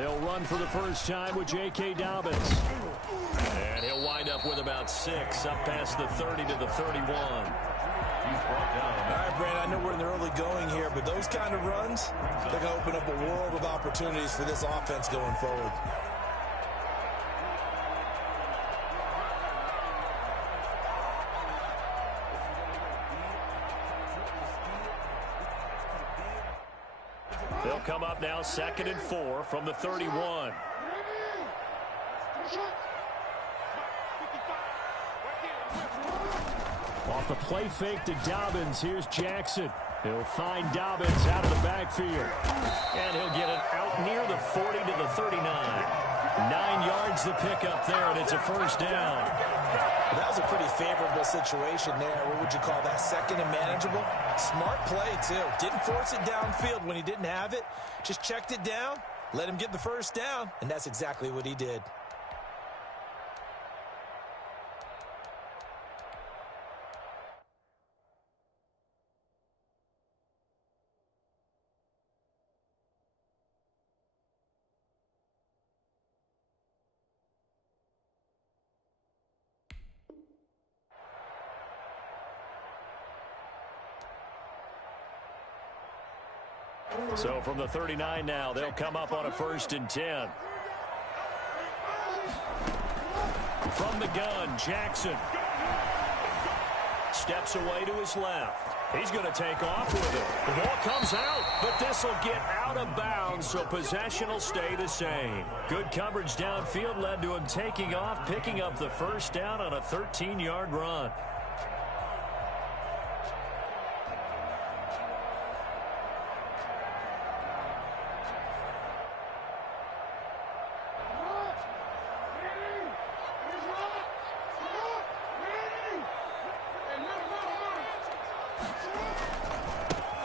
They'll run for the first time with J.K. Dobbins. And he'll wind up with about 6, up past the 30 to the 31. He's brought down. All right, Brandon, I know we're in the early going here, but those kind of runs, they're going to open up a world of opportunities for this offense going forward. They'll come up now 2nd and 4 from the 31. Off the play fake to Dobbins. Here's Jackson. He'll find Dobbins out of the backfield. And he'll get it out near the 40 to the 39. 9 yards to pick up there, and it's a first down. That was a pretty favorable situation there. What would you call that? 2nd and manageable? Smart play, too. Didn't force it downfield when he didn't have it. Just checked it down, let him get the first down, and that's exactly what he did. So from the 39 now, they'll come up on a 1st and 10. From the gun, Jackson steps away to his left. He's going to take off with it. The ball comes out, but this will get out of bounds, so possession will stay the same. Good coverage downfield led to him taking off, picking up the first down on a 13-yard run.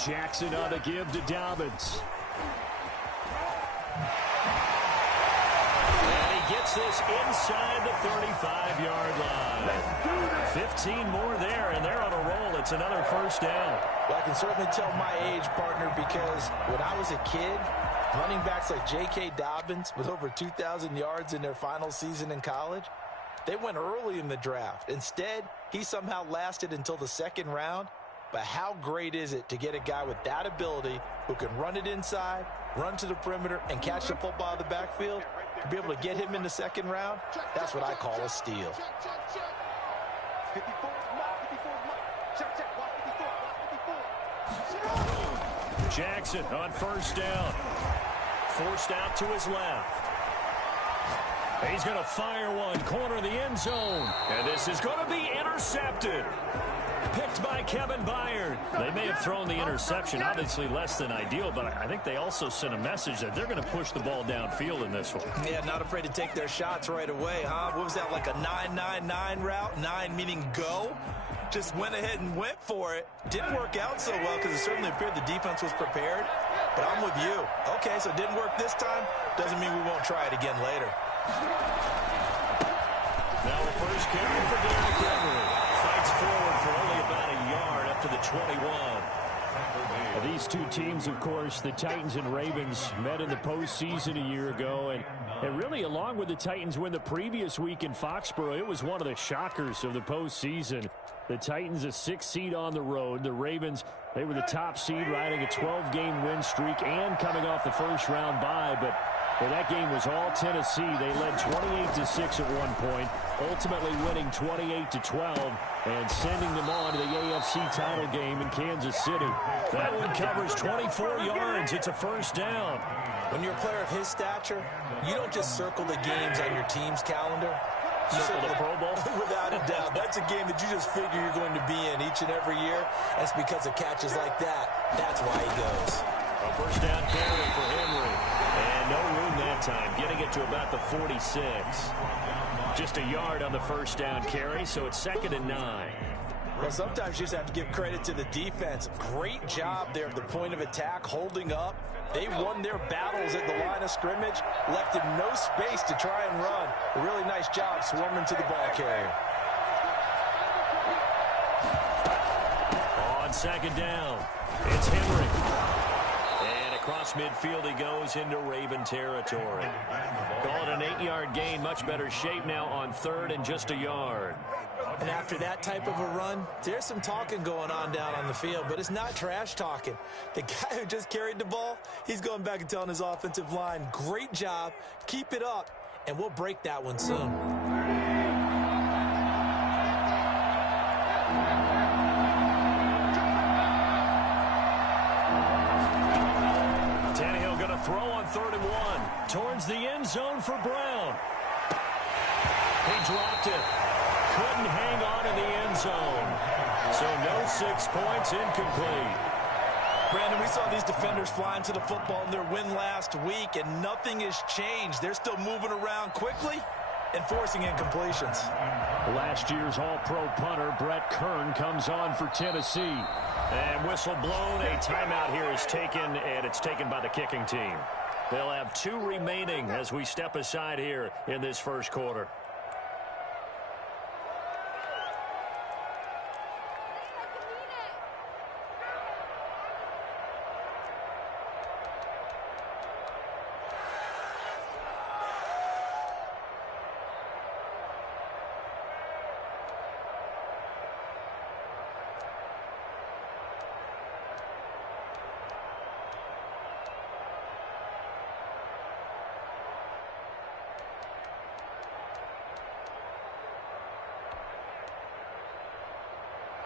Jackson on the give to Dobbins. And he gets this inside the 35-yard line. 15 more there, and they're on a roll. It's another first down. Well, I can certainly tell my age, partner, because when I was a kid, running backs like J.K. Dobbins with over 2,000 yards in their final season in college, they went early in the draft. Instead, he somehow lasted until the 2nd round. But how great is it to get a guy with that ability who can run it inside, run to the perimeter, and catch the football in the backfield? To be able to get him in the 2nd round, that's what I call a steal. Jackson on first down. Forced out to his left. He's going to fire one, corner of the end zone. And this is going to be intercepted. Picked by Kevin Byard. They may have thrown the interception, obviously less than ideal, but I think they also sent a message that they're going to push the ball downfield in this one. Yeah, not afraid to take their shots right away, huh? What was that, like a 9-9-9 route? 9 meaning go? Just went ahead and went for it. Didn't work out so well because it certainly appeared the defense was prepared. But I'm with you. Okay, so it didn't work this time. Doesn't mean we won't try it again later. Now the first carry for Derrick Henry. Fights forward for only about a yard up to the 21. Well, these two teams, of course, the Titans and Ravens, met in the postseason a year ago. And really, along with the Titans win the previous week in Foxborough, it was one of the shockers of the postseason. The Titans, a 6th seed on the road. The Ravens, they were the top seed, riding a 12-game win streak and coming off the first-round bye. But well, that game was all Tennessee. They led 28-6 at one point, ultimately winning 28-12 and sending them on to the AFC title game in Kansas City. That one covers 24 yards. It's a first down. When you're a player of his stature, you don't just circle the games on your team's calendar. You Circle the Pro Bowl? Without a doubt. That's a game that you just figure you're going to be in each and every year. And it's because of catches like that. That's why he goes. A first down carry for Henry. And no room that time, getting it to about the 46. Just a yard on the first down carry, so it's 2nd and 9. Well, sometimes you just have to give credit to the defense. Great job there at the point of attack, holding up. They won their battles at the line of scrimmage, left him no space to try and run. A really nice job swarming to the ball carrier. On 2nd down, it's Henry. And across midfield he goes into Raven territory. Call it an 8-yard gain. Much better shape now on 3rd and just a yard. And after that type of a run, there's some talking going on down on the field, but it's not trash talking. The guy who just carried the ball, he's going back and telling his offensive line, great job, keep it up, and we'll break that one soon. Tannehill going to throw on 3rd and 1. Towards the end zone for Brown. He dropped it. Couldn't hang on in the end zone. So no 6 points, incomplete. Brandon, we saw these defenders flying to the football in their win last week, and nothing has changed. They're still moving around quickly and forcing incompletions. Last year's All-Pro punter, Brett Kern, comes on for Tennessee. And whistle blown. A timeout here is taken, and it's taken by the kicking team. They'll have 2 remaining as we step aside here in this first quarter.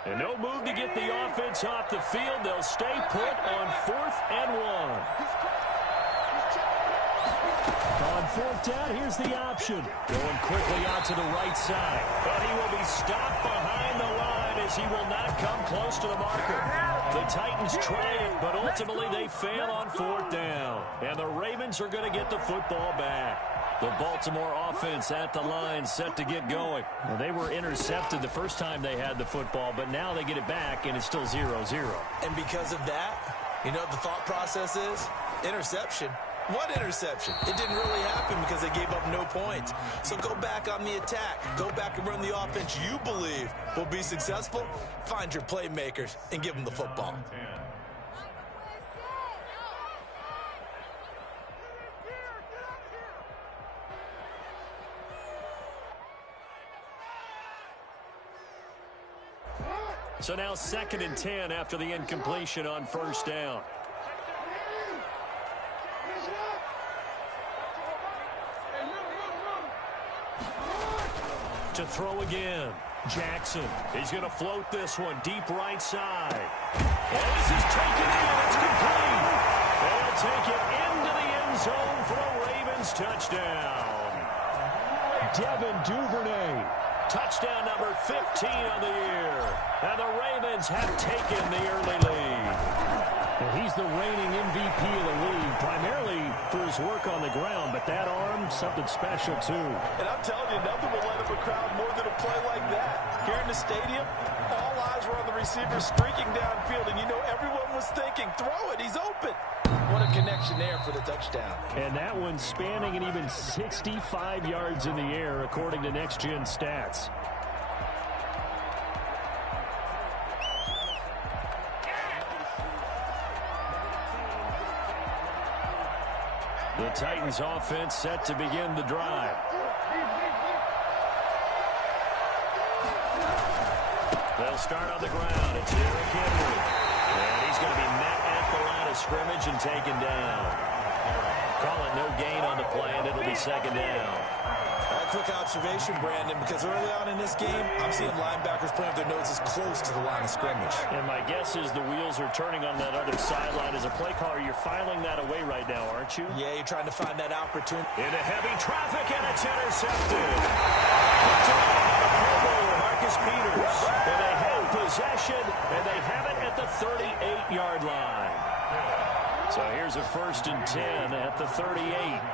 And no move to get the offense off the field. They'll stay put on 4th and 1. On 4th down, here's the option. Going quickly out to the right side. But he will be stopped behind the line as he will not come close to the marker. The Titans try it, but ultimately they fail on 4th down. And the Ravens are going to get the football back. The Baltimore offense at the line, set to get going. Well, they were intercepted the first time they had the football, but now they get it back, and it's still 0-0. And because of that, you know what the thought process is? Interception. What interception? It didn't really happen because they gave up no points. So go back on the attack. Go back and run the offense you believe will be successful. Find your playmakers and give them the football. So now 2nd and 10 after the incompletion on 1st down. To throw again. Jackson. He's going to float this one deep right side. And this is taken in. It's complete. They'll take it into the end zone for a Ravens touchdown. Devin Duvernay. Touchdown number 15 on the year. And the Ravens have taken the early lead. And he's the reigning MVP of the league, primarily for his work on the ground, but that arm, something special too. And I'm telling you, nothing will light up a crowd more than a play like that. Here in the stadium, all eyes were on the receiver streaking downfield, and you know everyone was thinking, throw it, he's open. What a connection there for the touchdown. And that one spanning an even 65 yards in the air, according to Next Gen Stats. The Titans offense set to begin the drive. They'll start on the ground. It's Derrick Henry. And he's going to be met at the line of scrimmage and taken down. Call it no gain on the play, and it'll be 2nd down. A quick observation, Brandon, because early on in this game, I'm seeing linebackers playing with their noses close to the line of scrimmage. And my guess is the wheels are turning on that other sideline. As a play caller, you're filing that away right now, aren't you? Yeah, you're trying to find that opportunity. Into heavy traffic, and it's intercepted. Pro Bowler Marcus Peters. And they have possession, and they have it at the 38-yard line. So here's a 1st and 10 at the 38.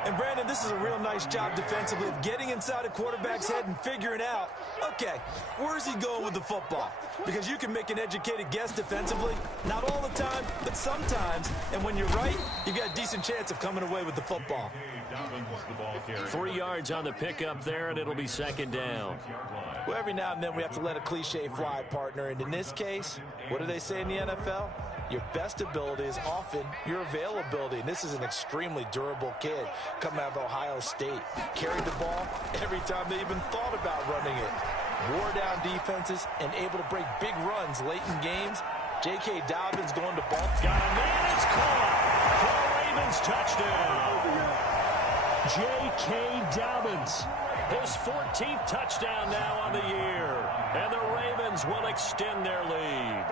And Brandon, this is a real nice job defensively of getting inside a quarterback's head and figuring out, okay, where's he going with the football? Because you can make an educated guess defensively, not all the time, but sometimes. And when you're right, you've got a decent chance of coming away with the football. 3 yards on the pickup there, and it'll be 2nd down. Well, every now and then we have to let a cliche fly, partner. And in this case, what do they say in the NFL? your best ability is often your availability. And this is an extremely durable kid coming out of Ohio State. Carried the ball every time they even thought about running it. Wore down defenses and able to break big runs late in games. J.K. Dobbins going to ball. Got a man, it's caught for a Ravens touchdown. J.K. Dobbins. His 14th touchdown now on the year. And the Ravens will extend their lead.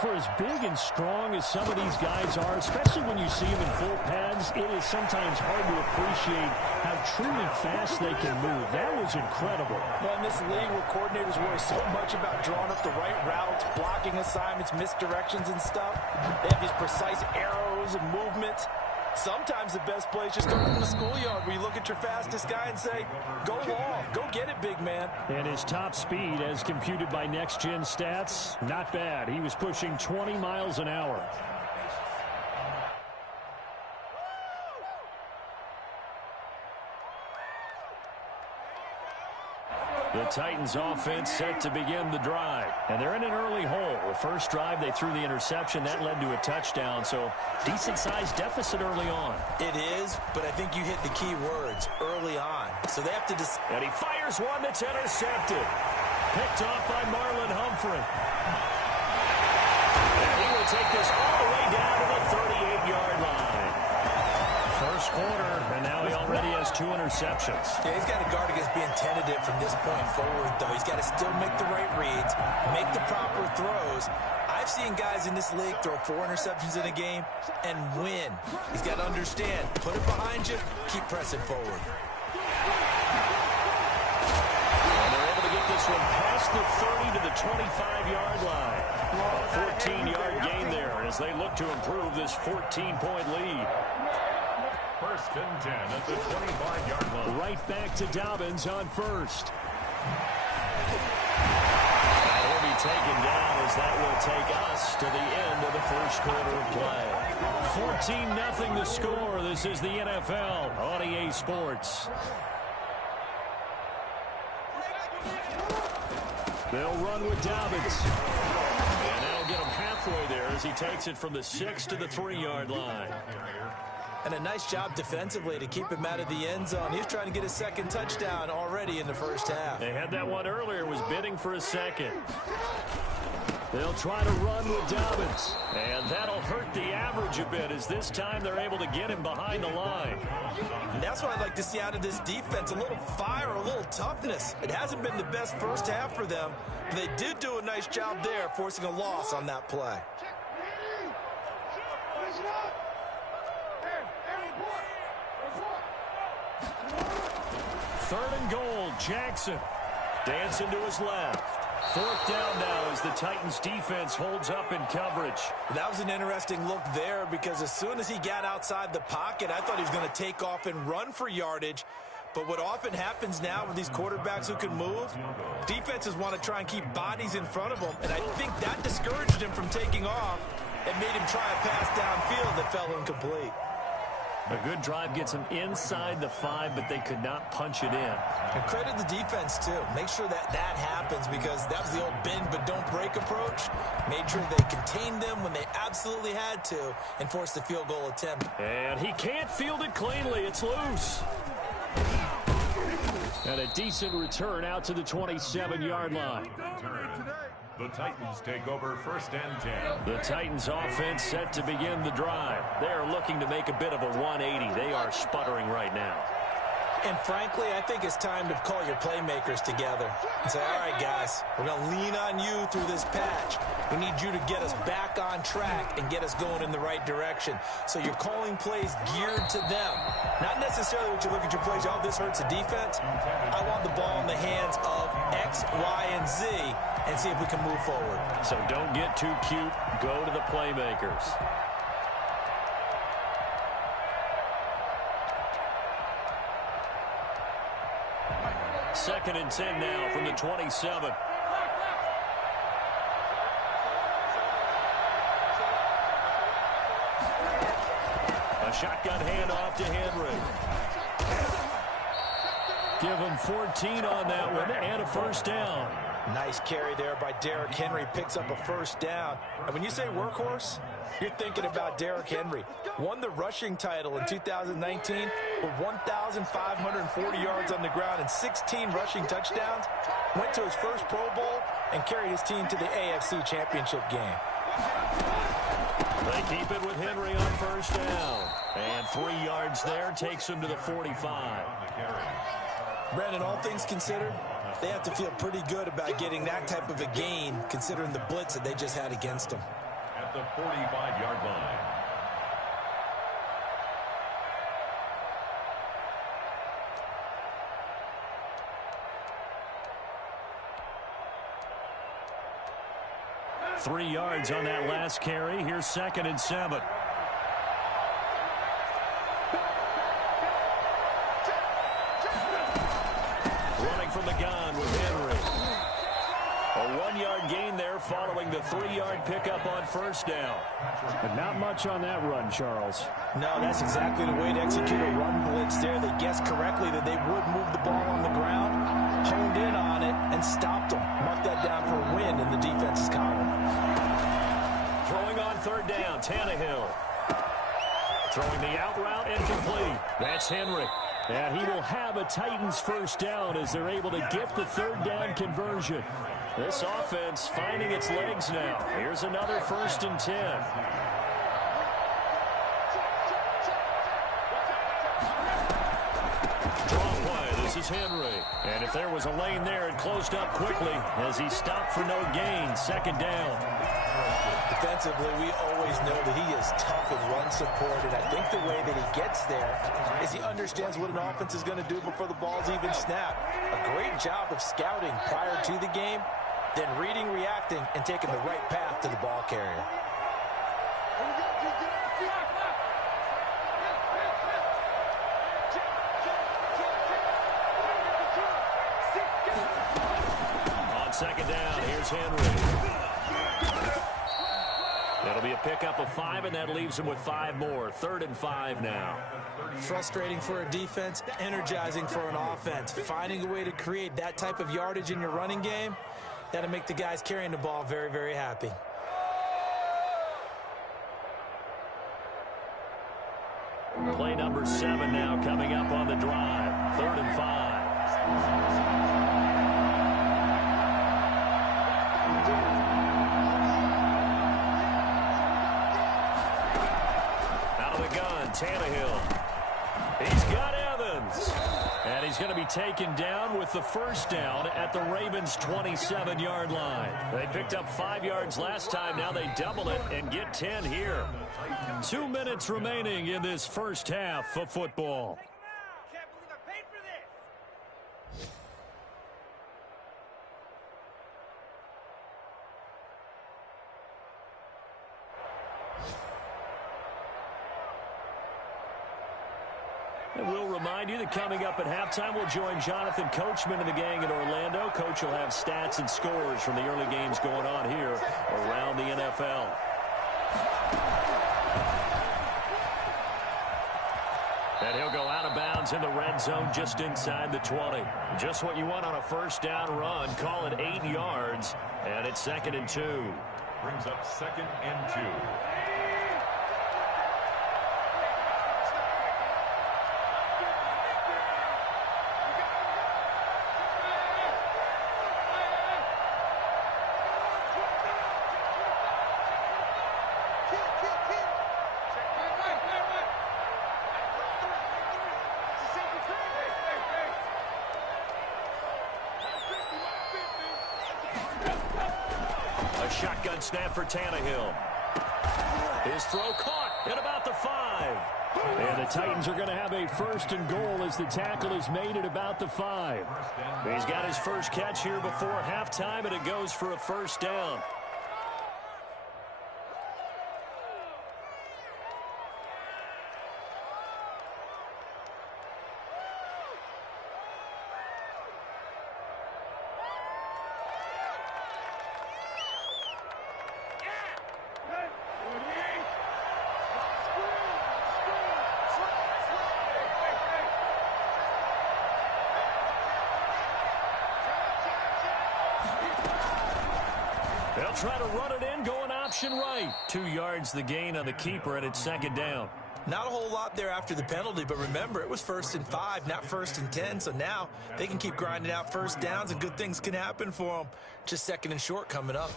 For as big and strong as some of these guys are, especially when you see them in full pads, it is sometimes hard to appreciate how truly fast they can move. That was incredible. Well, in this league where coordinators worry so much about drawing up the right routes, blocking assignments, misdirections and stuff, they have these precise arrows and movements. Sometimes the best play is just go from the schoolyard where you look at your fastest guy and say, go long, go get it, big man. And his top speed, as computed by Next Gen Stats, not bad. He was pushing 20 miles an hour. The Titans offense set to begin the drive. And they're in an early hole. The first drive, they threw the interception. That led to a touchdown. So decent-sized deficit early on. It is, but I think you hit the key words, early on. So they have to and he fires one that's intercepted. Picked off by Marlon Humphrey. And he will take this all the way down to the 38-yard line. First quarter, and now he already has 2 interceptions. Yeah, he's got to guard against being tentative from this point forward, though. He's got to still make the right reads, make the proper throws. I've seen guys in this league throw 4 interceptions in a game and win. He's got to understand, put it behind you, keep pressing forward. And they're able to get this one past the 30 to the 25-yard line. A 14-yard gain there as they look to improve this 14-point lead. First and 10 at the 25-yard line. Right back to Dobbins on first. He'll be taken down as that will take us to the end of the first quarter of play. 14-0 the score. This is the NFL on EA Sports. They'll run with Dobbins. And that'll get him halfway there as he takes it from the 6 to the 3-yard line. And a nice job defensively to keep him out of the end zone. He's trying to get his second touchdown already in the first half. They had that one earlier, was bidding for a second. They'll try to run with Dobbins. And that'll hurt the average a bit as this time they're able to get him behind the line. And that's what I'd like to see out of this defense, a little fire, a little toughness. It hasn't been the best first half for them, but they did do a nice job there, forcing a loss on that play. Third and goal, Jackson dancing to his left. 4th down now as the Titans defense holds up in coverage. That was an interesting look there because as soon as he got outside the pocket, I thought he was going to take off and run for yardage. But what often happens now with these quarterbacks who can move, defenses want to try and keep bodies in front of them. And I think that discouraged him from taking off and made him try a pass downfield that fell incomplete. A good drive gets them inside the 5, but they could not punch it in. And credit the defense, too. Make sure that that happens because that was the old bend but don't break approach. Made sure they contained them when they absolutely had to and forced the field goal attempt. And he can't field it cleanly. It's loose. And a decent return out to the 27-yard line. The Titans take over first and 10. The Titans offense set to begin the drive. They're looking to make a bit of a 180. They are sputtering right now. And frankly, I think it's time to call your playmakers together and say, all right, guys, we're going to lean on you through this patch. We need you to get us back on track and get us going in the right direction. So you're calling plays geared to them. Not necessarily what you look at your plays, oh, this hurts the defense. I want the ball in the hands of X, Y, and Z and see if we can move forward. So don't get too cute. Go to the playmakers. Second and 10 now from the 27. A shotgun handoff to Henry. Give them 14 on that one and a first down. Nice carry there by Derrick Henry. Picks up a first down. And when you say workhorse, you're thinking about Derrick Henry. Won the rushing title in 2019 with 1,540 yards on the ground and 16 rushing touchdowns. Went to his first Pro Bowl and carried his team to the AFC Championship game. They keep it with Henry on first down. And 3 yards there takes him to the 45. Brandon, all things considered, they have to feel pretty good about getting that type of a gain considering the blitz that they just had against them. At the 45-yard line. Three yards on that last carry. Here's 2nd and 7. Running from the gun with Henry. A 1-yard gain there following the 3-yard pickup on first down. But not much on that run, Charles. No, that's exactly the way to execute a run blitz there. They guessed correctly that they would move the ball on the ground, honed in on it, and stopped them. Mark that down for a win in the defense's column. Throwing on 3rd down, Tannehill. Throwing the out route incomplete. That's Henry. And he will have a Titans first down as they're able to get the 3rd down conversion. This offense finding its legs now. Here's another 1st and 10. Draw play. This is Henry. And if there was a lane there, it closed up quickly as he stopped for no gain. 2nd down. Defensively, we always know that he is tough in run support, and I think the way that he gets there is he understands what an offense is going to do before the ball's even snapped. A great job of scouting prior to the game, then reading, reacting, and taking the right path to the ball carrier. On 2nd down, here's Henry. That'll be a pickup of 5, and that leaves him with 5 more. 3rd and 5 now. Frustrating for a defense, energizing for an offense. Finding a way to create that type of yardage in your running game, that'll make the guys carrying the ball very, very happy. Play number 7 now coming up on the drive. 3rd and 5. Tannehill. He's got Evans. And he's going to be taken down with the first down at the Ravens' 27-yard line. They picked up 5 yards last time. Now they double it and get 10 here. 2 minutes remaining in this first half of football. And we'll remind you that coming up at halftime, we'll join Jonathan Coachman and the gang in Orlando. Coach will have stats and scores from the early games going on here around the NFL. And he'll go out of bounds in the red zone just inside the 20. Just what you want on a first down run. Call it 8 yards, and it's 2nd and 2. Brings up 2nd and 2. Shotgun snap for Tannehill. His throw caught at about the 5. And the Titans are going to have a 1st and goal as the tackle is made at about the 5. He's got his first catch here before halftime, and it goes for a first down. They'll try to run it in, going option right. 2 yards the gain on the keeper, and it's second down. Not a whole lot there after the penalty, but remember, it was 1st and 5, not 1st and 10, so now they can keep grinding out first downs, and good things can happen for them. Just 2nd and short coming up.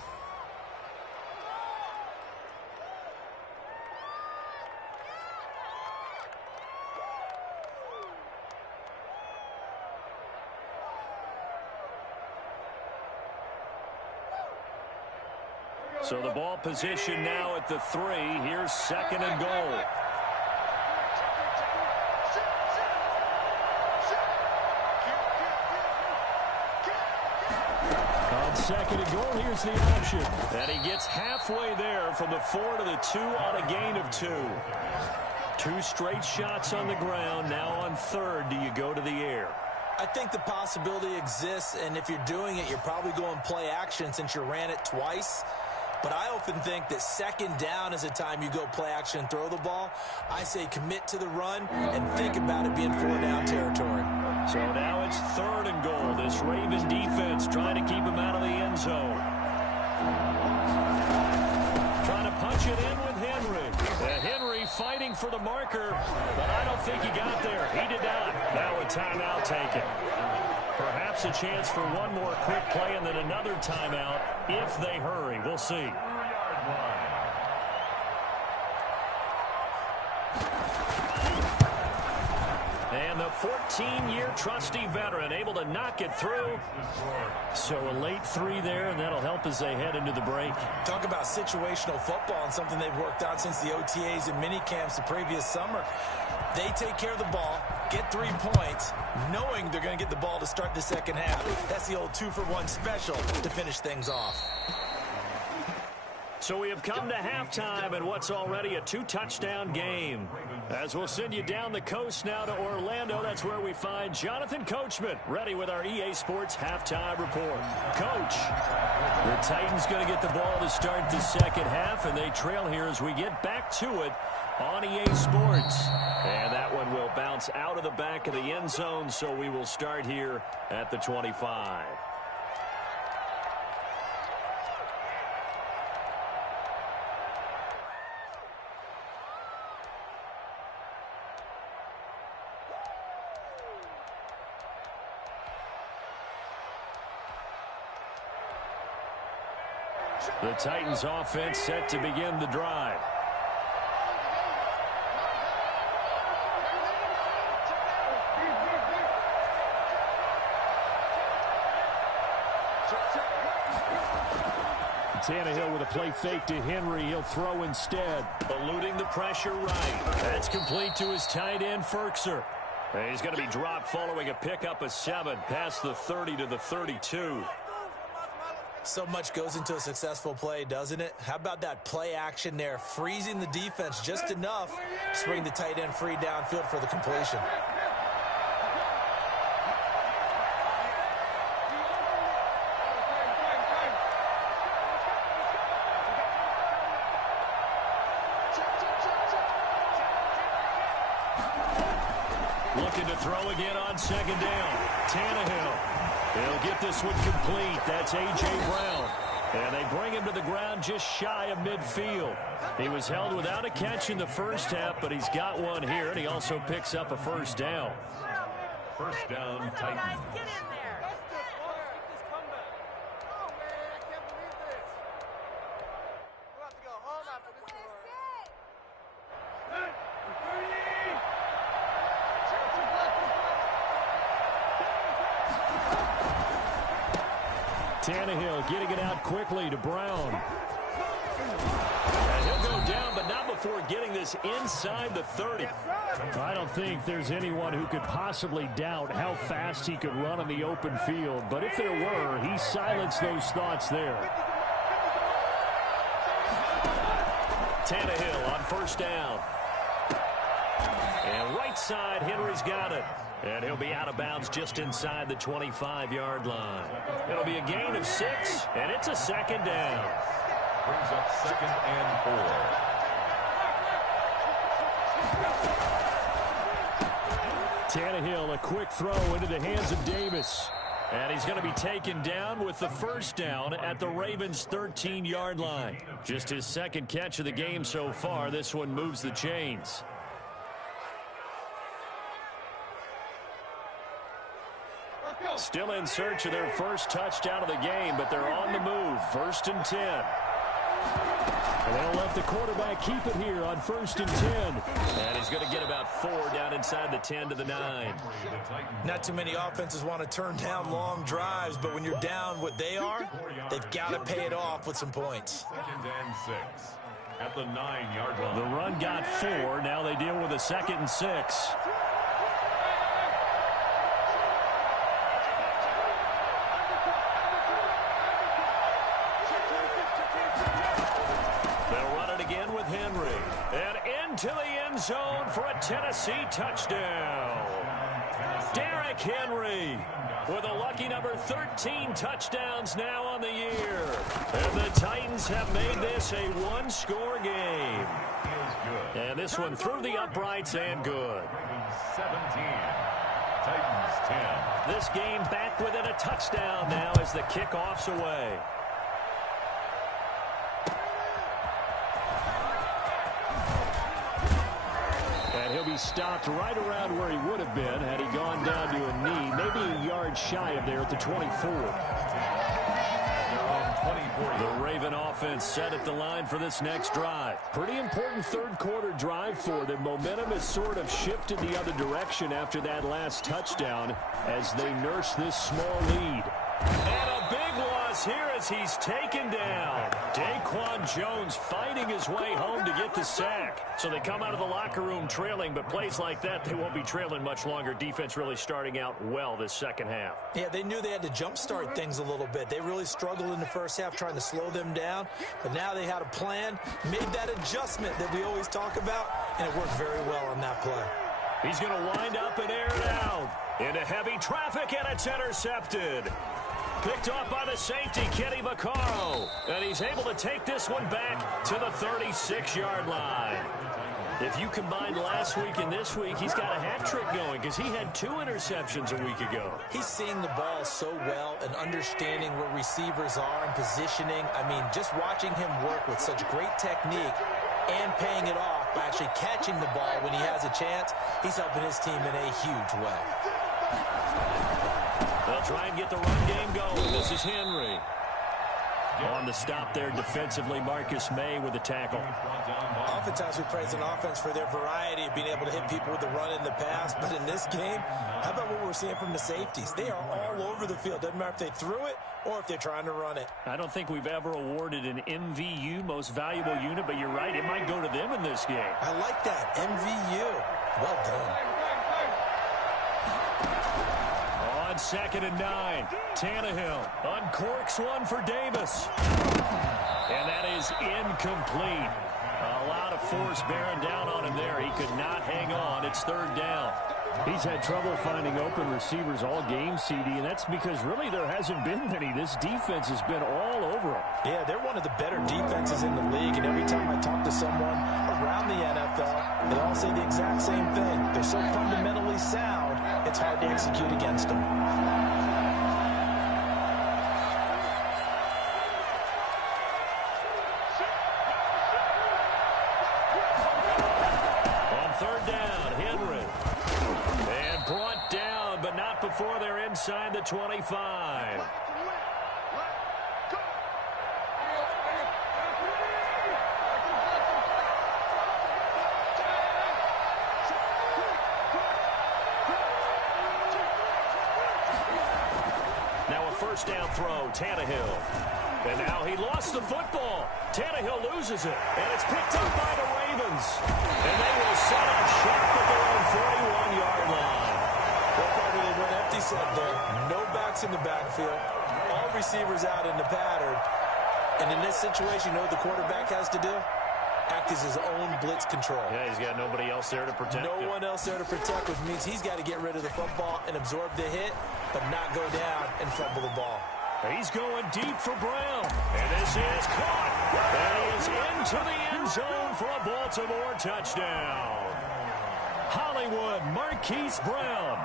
So the ball position now at the 3. Here's 2nd and goal. On 2nd and goal, here's the option. And he gets halfway there from the 4 to the 2 on a gain of 2. 2 straight shots on the ground. Now on 3rd, do you go to the air? I think the possibility exists, and if you're doing it, you're probably going play action since you ran it twice. But I often think that 2nd down is a time you go play action and throw the ball. I say commit to the run and think about it being 4-down territory. So now it's 3rd and goal. This Raven defense trying to keep him out of the end zone. Trying to punch it in with Henry. Henry fighting for the marker, but I don't think he got there. He did not. Now a timeout taken. Perhaps a chance for one more quick play and then another timeout if they hurry. We'll see. And the 14-year trusty veteran able to knock it through. So a late 3 there, and that'll help as they head into the break. Talk about situational football and something they've worked on since the OTAs and mini camps the previous summer. They take care of the ball, get 3 points, knowing they're going to get the ball to start the second half. That's the old 2-for-1 special to finish things off. So we have come to halftime in what's already a 2-touchdown game. As we'll send you down the coast now to Orlando, that's where we find Jonathan Coachman ready with our EA Sports halftime report. Coach, the Titans going to get the ball to start the second half, and they trail here as we get back to it on EA Sports. And that one will bounce out of the back of the end zone, so we will start here at the 25. The Titans offense set to begin the drive. Tannehill with a play fake to Henry. He'll throw instead. Eluding the pressure right. That's complete to his tight end, Firkser. He's going to be dropped following a pickup of 7 past the 30 to the 32. So much goes into a successful play, doesn't it? How about that play action there, freezing the defense just enough to bring the tight end free downfield for the completion. Looking to throw again on second down. Tannehill. He'll get this one complete. That's A.J. Brown. And they bring him to the ground just shy of midfield. He was held without a catch in the first half, but he's got one here, and he also picks up a first down. First down, Titans. Tannehill getting it out quickly to Brown. And he'll go down, but not before getting this inside the 30. I don't think there's anyone who could possibly doubt how fast he could run on the open field. But if there were, he silenced those thoughts there. Tannehill on first down. And right side, Henry's got it. And he'll be out of bounds just inside the 25-yard line. It'll be a gain of 6, and it's a second down. Brings up 2nd and 4. Tannehill, a quick throw into the hands of Davis. And he's going to be taken down with the first down at the Ravens' 13-yard line. Just his second catch of the game so far. This one moves the chains. Still in search of their first touchdown of the game, but they're on the move. 1st and 10. And they'll let the quarterback keep it here on 1st and 10. And he's going to get about 4 down inside the 10 to the 9. Not too many offenses want to turn down long drives, but when you're down what they are, they've got to pay it off with some points. 2nd and 6 at the 9-yard line. The run got 4. Now they deal with a 2nd and 6. To the end zone for a Tennessee touchdown. Derrick Henry with a lucky number 13 touchdowns now on the year. And the Titans have made this a one-score game. And this one through the uprights and good. 17, Titans 10. This game back within a touchdown now as the kickoff's away. He'll be stopped right around where he would have been had he gone down to a knee, maybe a yard shy of there at the 24. The Raven offense set at the line for this next drive. Pretty important third-quarter drive for them. Momentum has sort of shifted the other direction after that last touchdown as they nurse this small lead. And a big loss here as he's taken down. Daquan Jones fighting his way home to get the sack. So they come out of the locker room trailing, but plays like that, they won't be trailing much longer. Defense really starting out well this second half. Yeah, they knew they had to jumpstart things a little bit. They really struggled in the first half trying to slow them down, but now they had a plan, made that adjustment that we always talk about, and it worked very well on that play. He's going to wind up and air it out into heavy traffic, and it's intercepted. Picked off by the safety, Kenny Vaccaro. And he's able to take this one back to the 36-yard line. If you combine last week and this week, he's got a hat trick going because he had 2 interceptions a week ago. He's seeing the ball so well and understanding where receivers are and positioning. I mean, just watching him work with such great technique and paying it off by actually catching the ball when he has a chance, he's helping his team in a huge way. They'll try and get the run game going. This is Henry. On the stop there defensively, Marcus May with the tackle. Oftentimes we praise an offense for their variety of being able to hit people with the run in the pass, but in this game, how about what we're seeing from the safeties? They are all over the field. Doesn't matter if they threw it or if they're trying to run it. I don't think we've ever awarded an MVU, most valuable unit, but you're right, it might go to them in this game. I like that, MVU. Well done. On 2nd and 9, Tannehill uncorks one for Davis. And that is incomplete. A lot of force bearing down on him there. He could not hang on. It's 3rd down. He's had trouble finding open receivers all game, CD, and that's because really there hasn't been many. This defense has been all over them. Yeah, they're one of the better defenses in the league, and every time I talk to someone around the NFL, they all say the exact same thing. They're so fundamentally sound, it's hard to execute against them. Before they're inside the 25. Now a first down throw, Tannehill. And now he lost the football. Tannehill loses it, and it's picked up by the Ravens. And they will set up shop at their own 41-yard line. He said there, no backs in the backfield, all receivers out in the pattern, and in this situation, you know what the quarterback has to do? Act as his own blitz control. Yeah, he's got nobody else there to protect him. No one else there to protect, which means he's got to get rid of the football and absorb the hit, but not go down and fumble the ball. He's going deep for Brown, and this is caught. And he is into the end zone for a Baltimore touchdown. Hollywood Marquise Brown,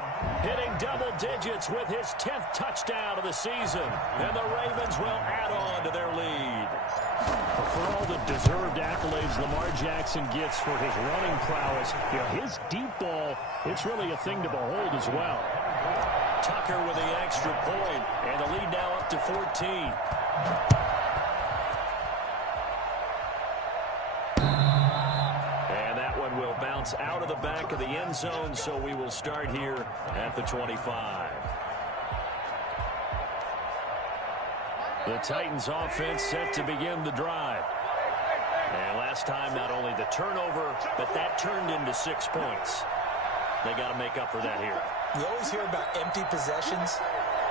hitting double digits with his 10th touchdown of the season. And the Ravens will add on to their lead. For all the deserved accolades Lamar Jackson gets for his running prowess, his deep ball, it's really a thing to behold as well. Tucker with the extra point, and the lead now up to 14. And that one will bounce out of the back of the end zone, so we will start here at the 25. The Titans offense set to begin the drive. And last time, not only the turnover, but that turned into 6 points. They got to make up for that here. You always hear about empty possessions,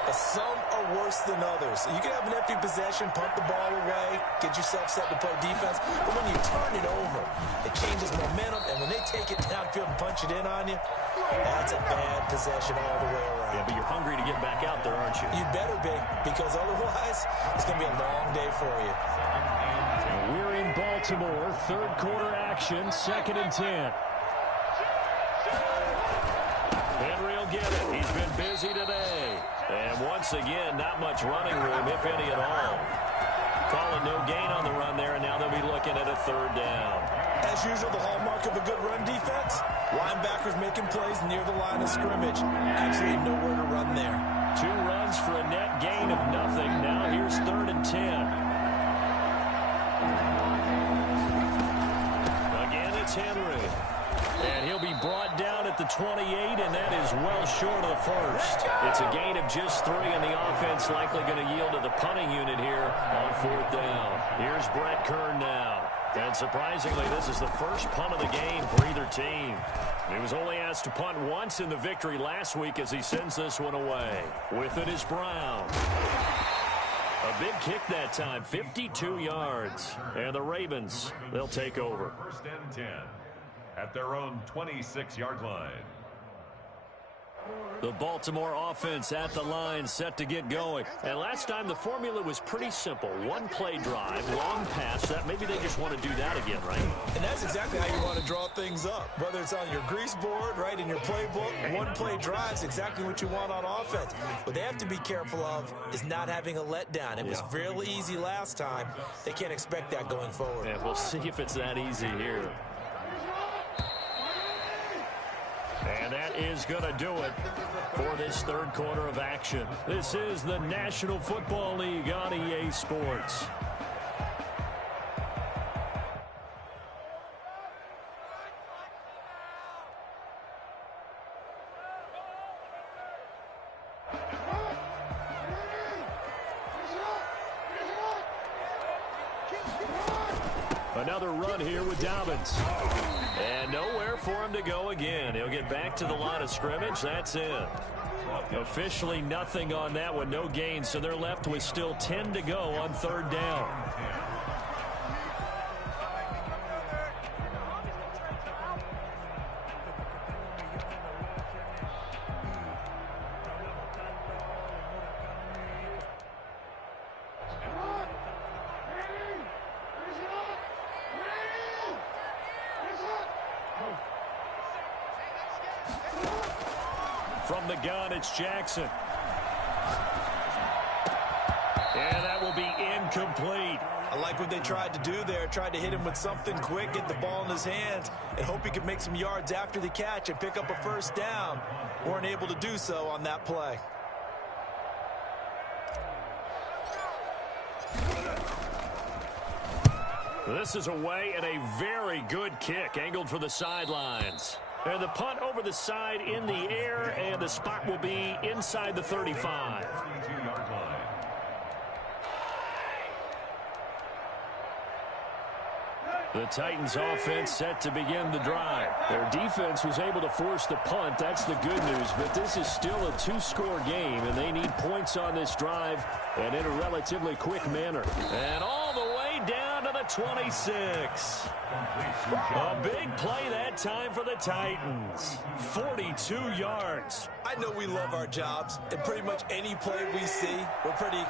but some are worse than others. You can have an empty possession, punt the ball away, get yourself set to play defense, but when you turn it over, it changes momentum, and when they take it downfield and punch it in on you, that's a bad possession all the way around. Yeah, but you're hungry to get back out there, aren't you? You better be, because otherwise, it's going to be a long day for you. We're in Baltimore, third quarter action, 2nd and 10. Henry will get it. He's been busy today. And once again, not much running room, if any at all. Calling no gain on the run there, and now they'll be looking at a 3rd down. As usual, the hallmark of a good run defense, linebackers making plays near the line of scrimmage. Absolutely nowhere to run there. 2 runs for a net gain of nothing. Now here's 3rd and 10. Again, it's Henry. And he'll be brought down at the 28, and that is well short of the first. It's a gain of just 3, and the offense likely going to yield to the punting unit here on 4th down. Here's Brett Kern now. And surprisingly, this is the first punt of the game for either team. He was only asked to punt once in the victory last week as he sends this one away. With it is Brown. A big kick that time, 52 yards. And the Ravens, they'll take over. 1st and 10 at their own 26-yard line. The Baltimore offense at the line, set to get going. And last time, the formula was pretty simple. 1-play drive, long pass. That maybe they just want to do that again, right? And that's exactly how you want to draw things up. Whether it's on your grease board, right, in your playbook, 1-play drive is exactly what you want on offense. What they have to be careful of is not having a letdown. It was real easy last time. They can't expect that going forward. And we'll see if it's that easy here. And that is going to do it for this 3rd quarter of action. This is the National Football League on EA Sports. Another run here with Dobbins. And nowhere for him to go again. He'll get back to the line of scrimmage. That's it. Officially nothing on that one. No gain. So they're left with still 10 to go on 3rd down. From the gun, it's Jackson. And that will be incomplete. I like what they tried to do there. Tried to hit him with something quick, get the ball in his hands, and hope he could make some yards after the catch and pick up a 1st down. Weren't able to do so on that play. This is away and a very good kick, angled for the sidelines. And the punt over the side in the air, and the spot will be inside the 35. 32-yard line. The Titans offense set to begin the drive. Their defense was able to force the punt. That's the good news. But this is still a 2-score game, and they need points on this drive and in a relatively quick manner. And all the way down to the 26. A big play that time for the Titans. 42 yards. I know we love our jobs, and pretty much any play we see, we're pretty,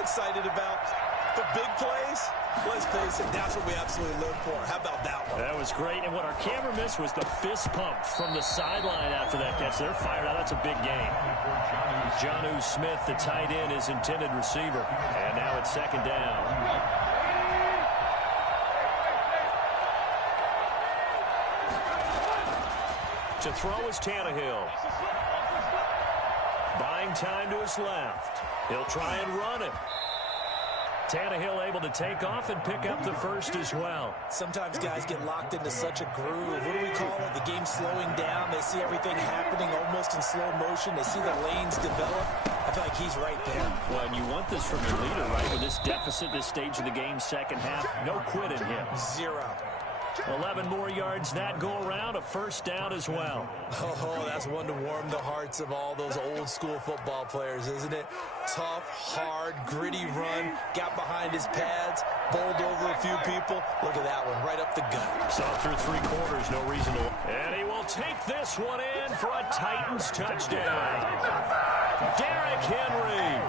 excited about. For big plays, let's face it, that's what we absolutely live for. How about that one? That was great, and what our camera missed was the fist pump from the sideline after that catch. They're fired out. That's a big game. Jonnu Smith, the tight end, is intended receiver. And now it's second down. To throw is Tannehill. Buying time to his left. He'll try and run it. Tannehill able to take off and pick up the first as well. Sometimes guys get locked into such a groove. What do we call it? The game slowing down. They see everything happening almost in slow motion. They see the lanes develop. I feel like he's right there. Well, and you want this from your leader, right? With this deficit, this stage of the game, second half, no quit in him. 0. 11 more yards that go around, a first down as well. Oh, that's one to warm the hearts of all those old school football players, isn't it? Tough, hard, gritty run, got behind his pads, bowled over a few people. Look at that one, right up the gut. Saw through 3 quarters, no reason to. And he will take this one in for a Titans touchdown. Derrick Henry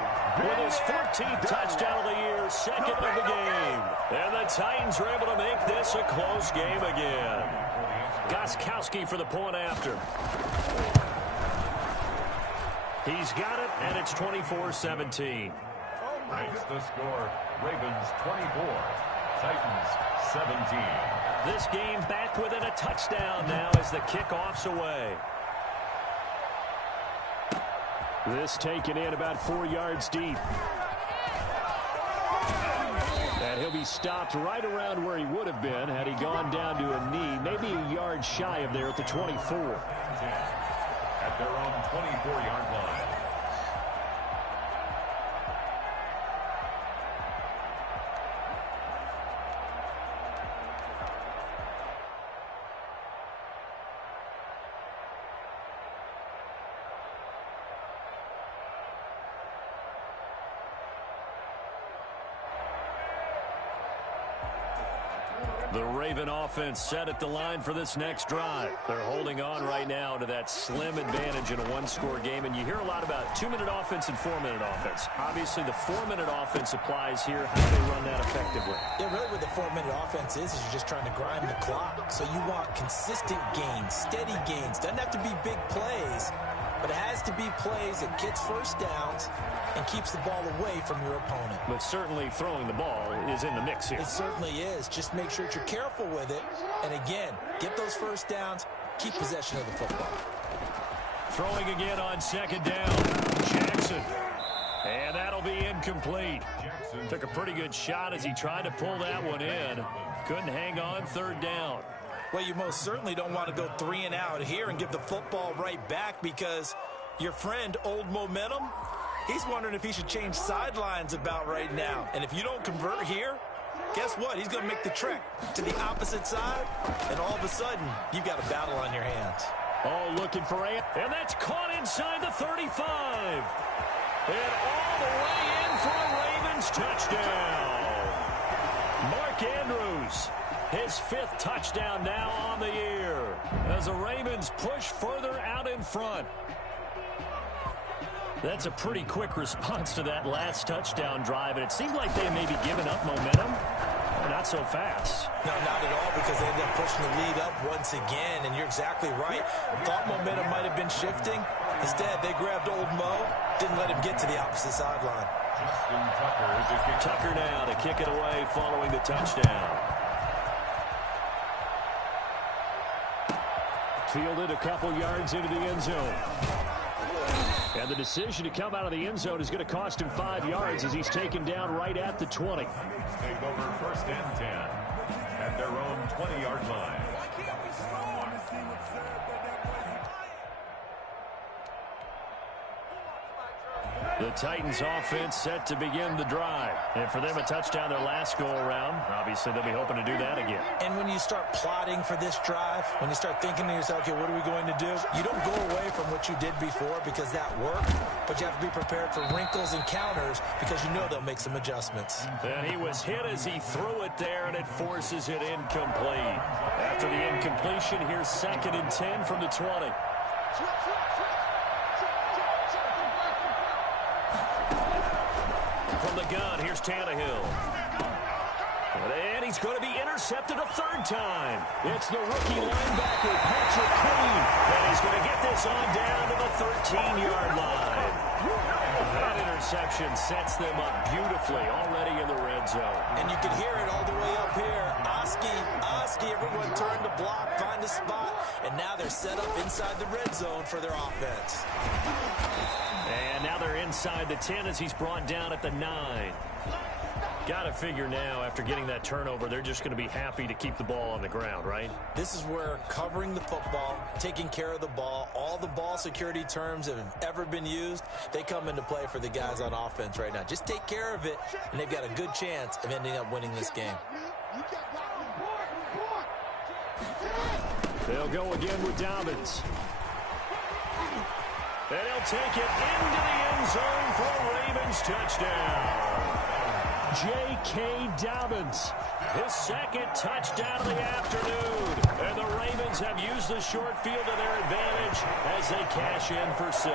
with his 14th touchdown of the year, second of the game. And the Titans are able to make this a close game again. Gostkowski for the point after. He's got it, and it's 24-17. Makes the score. Ravens 24, Titans 17. This game back within a touchdown now as the kickoff's away. This taken in about 4 yards deep. And he'll be stopped right around where he would have been had he gone down to a knee, maybe a yard shy of there at the 24. At their own 24-yard line. The Raven offense set at the line for this next drive. They're holding on right now to that slim advantage in a one-score game, and you hear a lot about 2-minute offense and 4-minute offense. Obviously, the 4-minute offense applies here. How do they run that effectively? Yeah, really what the 4-minute offense is you're just trying to grind the clock. So you want consistent gains, steady gains. Doesn't have to be big plays, but it has to be plays that gets first downs and keeps the ball away from your opponent. But certainly throwing the ball is in the mix here. It certainly is. Just make sure that you're careful with it. And again, get those first downs, keep possession of the football. Throwing again on second down. Jackson. And that'll be incomplete. Took a pretty good shot as he tried to pull that one in. Couldn't hang on third down. Well, you most certainly don't want to go 3 and out here and give the football right back because your friend, Old Momentum, he's wondering if he should change sidelines about right now. And if you don't convert here, guess what? He's going to make the trek to the opposite side, and all of a sudden, you've got a battle on your hands. Oh, looking for Ant. And that's caught inside the 35. And all the way in for a Ravens touchdown. Mark Andrews, his 5th touchdown now on the year as the Ravens push further out in front. That's a pretty quick response to that last touchdown drive, and it seemed like they may be giving up momentum. Not so fast. No, not at all, because they ended up pushing the lead up once again, and you're exactly right. Thought momentum might have been shifting. Instead, they grabbed Old Mo, didn't let him get to the opposite sideline. Justin Tucker now to kick it away following the touchdown. Fielded a couple yards into the end zone. And the decision to come out of the end zone is going to cost him 5 yards as he's taken down right at the 20. Take over 1st and 10 at their own 20-yard line. The Titans offense set to begin the drive. And for them, a touchdown their last go-around. Obviously, they'll be hoping to do that again. And when you start plotting for this drive, when you start thinking to yourself, okay, what are we going to do? You don't go away from what you did before because that worked, but you have to be prepared for wrinkles and counters because you know they'll make some adjustments. And he was hit as he threw it there, and it forces it incomplete. After the incompletion, here's 2nd and 10 from the 20. From the gun, here's Tannehill. And he's going to be intercepted a third time. It's the rookie linebacker, Patrick Queen. And he's going to get this on down to the 13-yard line. That interception sets them up beautifully already in the red zone. And you can hear it all the way up here. Oski, everyone turned to block, find a spot, and now they're set up inside the red zone for their offense. And now they're inside the 10 as he's brought down at the 9. Got to figure now, after getting that turnover, they're just going to be happy to keep the ball on the ground, right? This is where covering the football, taking care of the ball, all the ball security terms that have ever been used, they come into play for the guys on offense right now. Just take care of it, and they've got a good chance of ending up winning this game. They'll go again with Dobbins. And he'll take it into the end zone for a Ravens touchdown. J.K. Dobbins. His second touchdown of the afternoon. And the Ravens have used the short field to their advantage as they cash in for 6.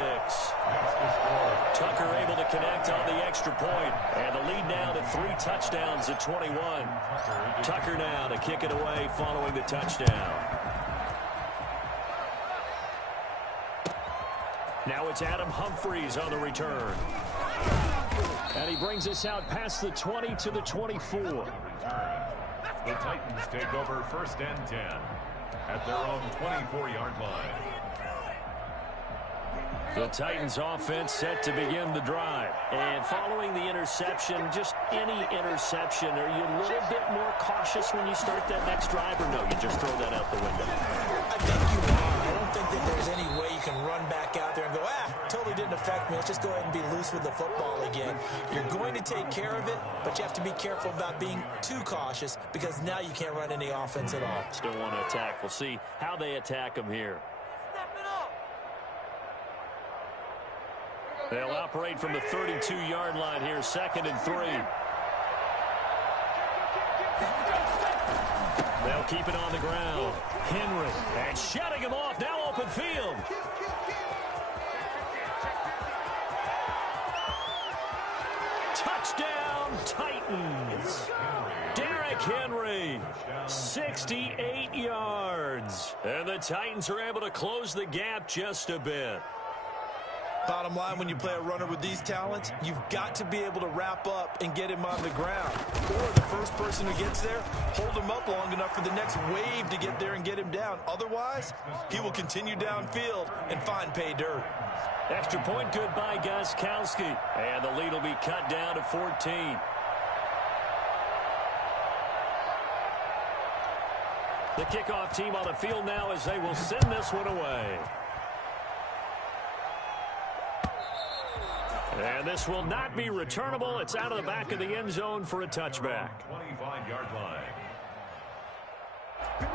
Tucker able to connect on the extra point. And the lead now to 3 touchdowns at 21. Tucker now to kick it away following the touchdown. Now it's Adam Humphries on the return. And he brings us out past the 20 to the 24. The Titans take over 1st and 10 at their own 24-yard line. The Titans offense set to begin the drive. And following the interception, just any interception, are you a little bit more cautious when you start that next drive, or no, you just throw that out the window? I think you are. I don't think that there's any way you can run back out there and go, totally didn't affect me. Let's just go ahead and be loose with the football again. You're going to take care of it, but you have to be careful about being too cautious because now you can't run any offense at all. Still want to attack. We'll see how they attack him here. They'll operate from the 32-yard line here, 2nd and 3. They'll keep it on the ground. Henry, and shutting him off, now open field. Touchdown, Titans. Derrick Henry, 68 yards. And the Titans are able to close the gap just a bit. Bottom line, when you play a runner with these talents, you've got to be able to wrap up and get him on the ground. Or the first person who gets there, hold him up long enough for the next wave to get there and get him down. Otherwise, he will continue downfield and find pay dirt. Extra point good by Gostkowski. And the lead will be cut down to 14. The kickoff team on the field now as they will send this one away. And this will not be returnable. It's out of the back of the end zone for a touchback. 25-yard line.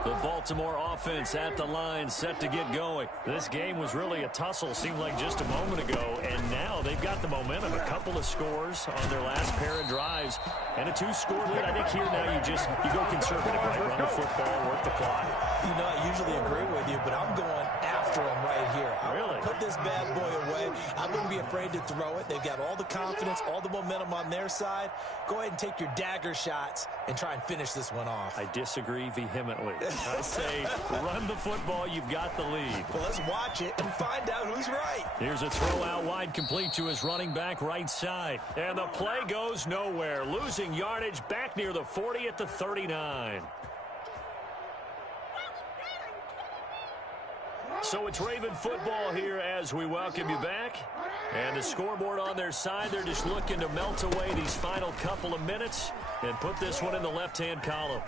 The Baltimore offense at the line, set to get going. This game was really a tussle, seemed like just a moment ago, and now they've got the momentum. A couple of scores on their last pair of drives, and a 2-score lead. I think here now you go conservative, right? Run the football, work the clock. You know, I usually agree with you, but I'm going after him right here. I Really? want to put this bad boy away. I wouldn't be afraid to throw it. They've got all the confidence, all the momentum on their side. Go ahead and take your dagger shots and try and finish this one off. I disagree vehemently. I say run the football. You've got the lead. Well, let's watch it and find out who's right. Here's a throw out wide, complete to his running back right side. And the play goes nowhere. Losing yardage back near the 40 at the 39. So it's Raven football here as we welcome you back. And the scoreboard on their side, they're just looking to melt away these final couple of minutes and put this one in the left-hand column.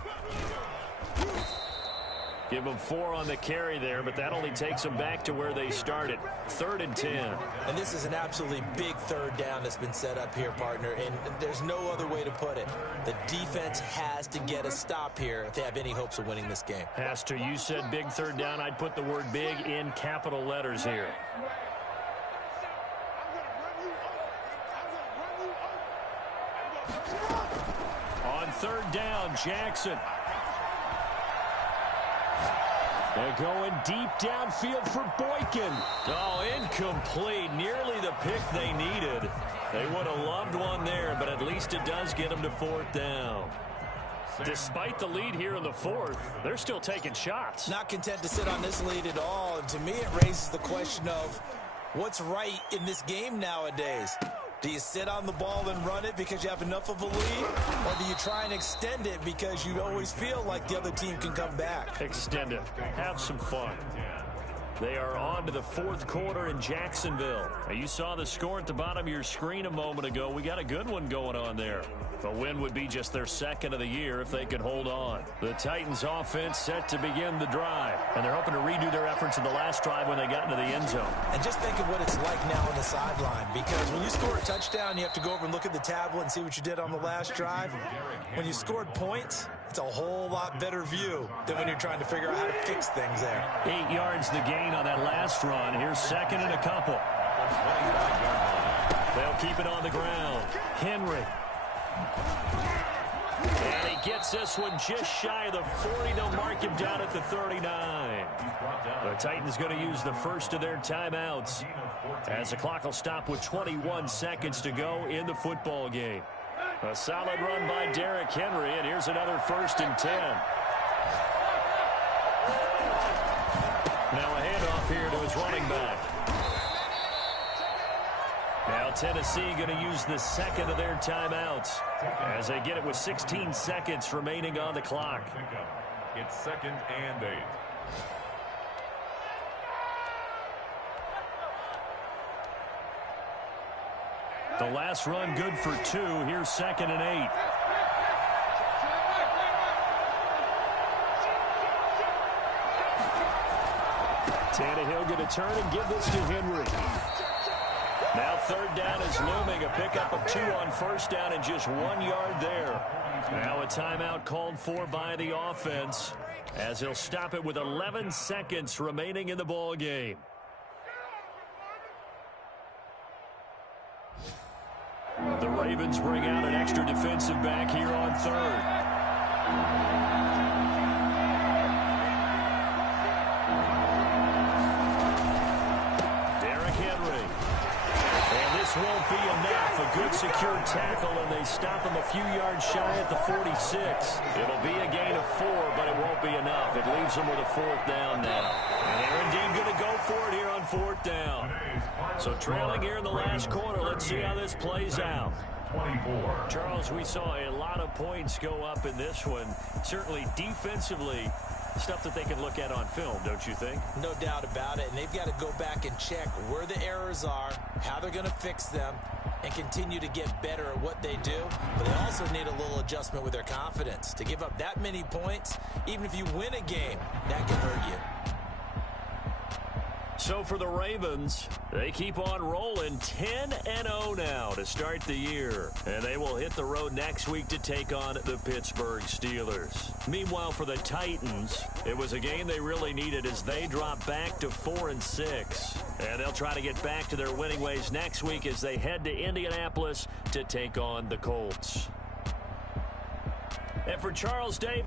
Give them 4 on the carry there, but that only takes them back to where they started. 3rd and 10. And this is an absolutely big third down that's been set up here, partner, and there's no other way to put it. The defense has to get a stop here if they have any hopes of winning this game. Has to. You said big third down. I'd put the word big in capital letters here. On 3rd down, Jackson. They're going deep downfield for Boykin. Oh, incomplete. Nearly the pick they needed. They would have loved one there, but at least it does get them to 4th down. Despite the lead here in the 4th, they're still taking shots. Not content to sit on this lead at all. And to me, it raises the question of what's right in this game nowadays. Do you sit on the ball and run it because you have enough of a lead? Or do you try and extend it because you always feel like the other team can come back? Extend it. Have some fun. They are on to the 4th quarter in Jacksonville. You saw the score at the bottom of your screen a moment ago. We got a good one going on there. A win would be just their 2nd of the year if they could hold on. The Titans offense set to begin the drive. And they're hoping to redo their efforts in the last drive when they got into the end zone. And just think of what it's like now on the sideline. Because when you score a touchdown, you have to go over and look at the tablet and see what you did on the last drive. When you scored points, it's a whole lot better view than when you're trying to figure out how to fix things there. 8 yards the gain on that last run. Here's 2nd and a couple. They'll keep it on the ground. Henry. And he gets this one just shy of the 40. They'll mark him down at the 39. The Titans going to use the first of their timeouts as the clock will stop with 21 seconds to go in the football game. A solid run by Derrick Henry, and here's another 1st and 10. Now a handoff here to his running back. Now Tennessee going to use the 2nd of their timeouts as they get it with 16 seconds remaining on the clock. It's 2nd and 8. The last run good for 2. Here's 2nd and 8. Tannehill going to turn and give this to Henry. Now 3rd down is looming. A pickup of 2 on 1st down and just 1 yard there. Now a timeout called for by the offense as he'll stop it with 11 seconds remaining in the ball game. The Ravens bring out an extra defensive back here on 3rd. Won't be enough. A good secure tackle, and they stop him a few yards shy at the 46. It'll be a gain of 4, but it won't be enough. It leaves them with a 4th down now. And they're indeed going to go for it here on 4th down. So trailing here in the last quarter. Let's see how this plays out. 24. Charles, we saw a lot of points go up in this one. Certainly defensively, stuff that they can look at on film, don't you think? No doubt about it. And they've got to go back and check where the errors are, how they're going to fix them, and continue to get better at what they do. But they also need a little adjustment with their confidence. To give up that many points, even if you win a game, that can hurt you. So for the Ravens, they keep on rolling 10-0 now to start the year. And they will hit the road next week to take on the Pittsburgh Steelers. Meanwhile, for the Titans, it was a game they really needed as they drop back to 4-6. And they'll try to get back to their winning ways next week as they head to Indianapolis to take on the Colts. And for Charles Davis.